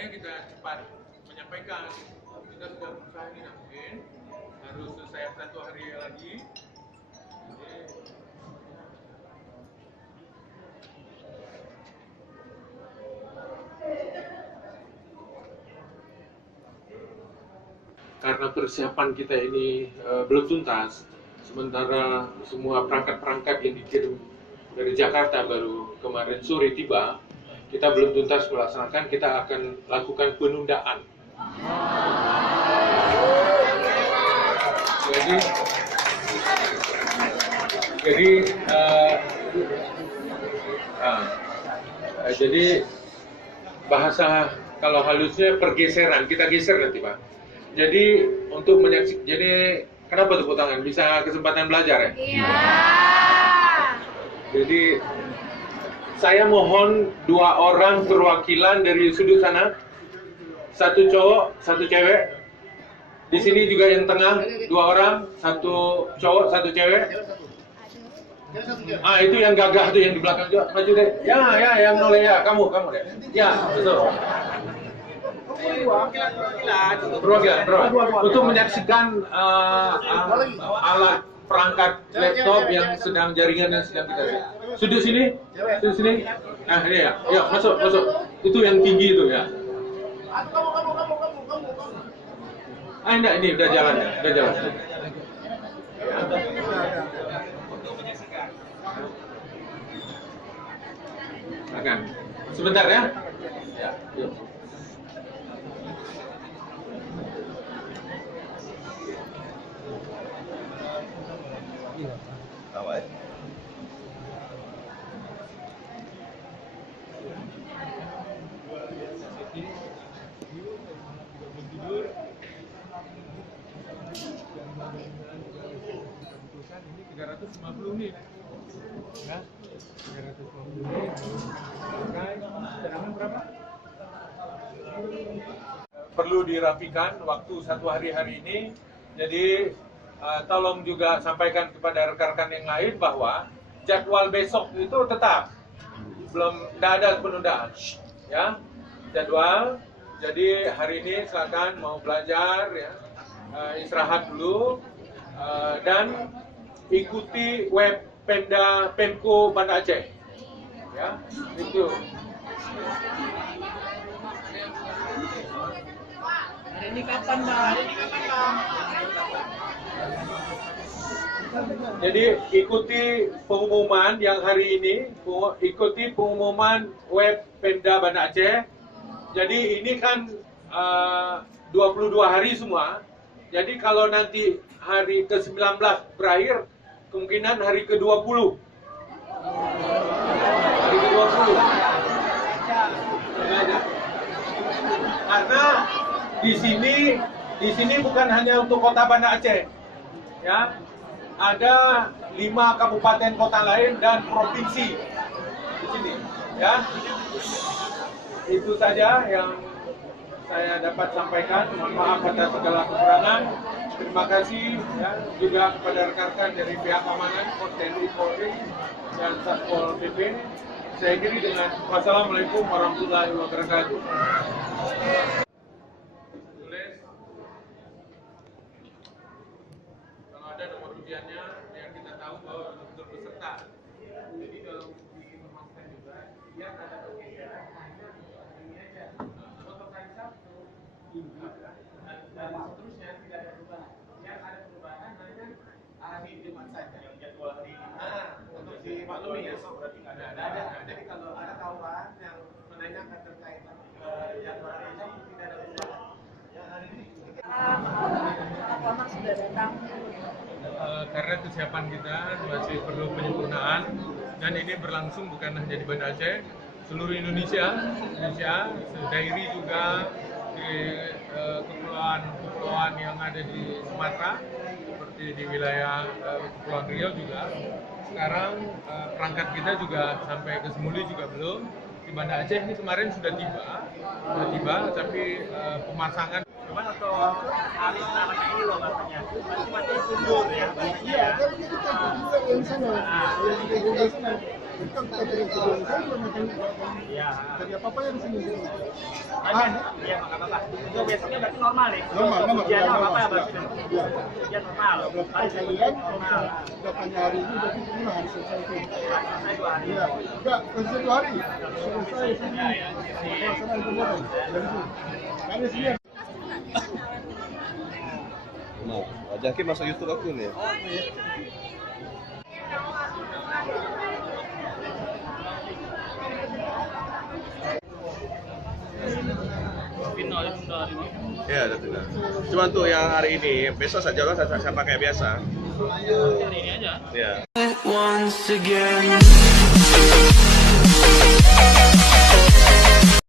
Makanya kita cepat menyampaikan. Kita sudah berusaha ini mungkin harus selesai 1 hari lagi. Karena persiapan kita ini belum tuntas, sementara semua perangkat-perangkat yang dikirim dari Jakarta baru kemarin sore tiba, kita belum tuntas melaksanakan, kita akan lakukan penundaan. Jadi bahasa kalau halusnya pergeseran, kita geser nanti Pak. Jadi untuk menyaksikan, jadi kenapa tepuk tangan? Bisa kesempatan belajar ya? Iya. Jadi saya mohon 2 orang perwakilan dari sudut sana, 1 cowok, 1 cewek. Di sini juga yang tengah 2 orang, 1 cowok, 1 cewek. Itu yang gagah tuh yang di belakang juga, maju deh. Ya, yang noleh ya, kamu deh. Ya, betul. Perwakilan untuk menyaksikan alat perangkat laptop yang sedang jaringan dan sedang kita sudut sini. Nah ini ya, yuk masuk. Itu yang tinggi itu ya. Enggak, ini udah jalan. Akan sebentar ya. Yuk. Awal. Ini 350 nih. Ya, 350 nih. Cadangan berapa? Perlu dirapikan waktu 1 hari ini. Jadi tolong juga sampaikan kepada rekan-rekan yang lain bahwa jadwal besok itu tetap tidak ada penundaan, ya jadwal. Jadi hari ini silakan mau belajar ya, istirahat dulu dan ikuti web Pemko Banda Aceh, ya itu. Ini kapan Bang? Jadi ikuti pengumuman yang hari ini, ikuti pengumuman web Pemda Banda Aceh. Jadi ini kan 22 hari semua. Jadi kalau nanti hari ke-19 berakhir, kemungkinan hari ke-20. Hari ke-20. Karena di sini bukan hanya untuk kota Banda Aceh. Ya. Ada 5 kabupaten kota lain dan provinsi di sini, ya. Itu saja yang saya dapat sampaikan. Mohon maaf atas segala kekurangan. Terima kasih ya, juga kepada rekan-rekan dari pihak keamanan, TNI, Polri, dan Satpol PP. Saya akhiri dengan wassalamualaikum warahmatullahi wabarakatuh. Yang kita tahu bahwa betul peserta. Jadi kalau diinformasikan juga, dia ada pergeseran hanya ini aja. Foto kaisar dan seterusnya tidak ada perubahan. Yang ada perubahan hanya hari Jumat saja. Yang jadwal hari ini. Untuk dimaklumi ya, berarti ada. Jadi kalau ada kawan yang menanyakan terkait jadwal hari ini tidak ada perubahan. Yang hari ini Lama sudah datang. Karena kesiapan kita masih perlu penyempurnaan dan ini berlangsung bukan hanya di Banda Aceh, seluruh Indonesia, dairi juga di kepulauan yang ada di Sumatera seperti di wilayah Kepulauan Riau juga. Sekarang perangkat kita juga sampai ke Semuli juga belum. Di Banda Aceh ini kemarin sudah tiba, tapi pemasangan. Cuman untuk alih namanya ini loh katanya masih mundur ya. Iya, kan kita juga yang sana. Kan kita dari sebelum saya belum makan. Iya. Tadi apa yang di sini? Kan? Iya, nggak apa-apa. Itu besoknya berarti normal nih. Normal. Ujian nggak apa-apa Ya. berarti. Ya. Ujian normal. Berarti kalian datangnya hari ini berarti gimana hari selesai itu? Selesai 2 hari. Iya. Enggak, selesai 2 hari. Selesai sini. Sana itu boleh. Dari sini. Dari sini. Nah, Jaki masuk YouTube aku nih. Final ya sudah hari ini. Ya, udah final. Cuma untuk yang hari ini, besok saya jalan saya pakai biasa. Hari ini aja. Ya. Once again.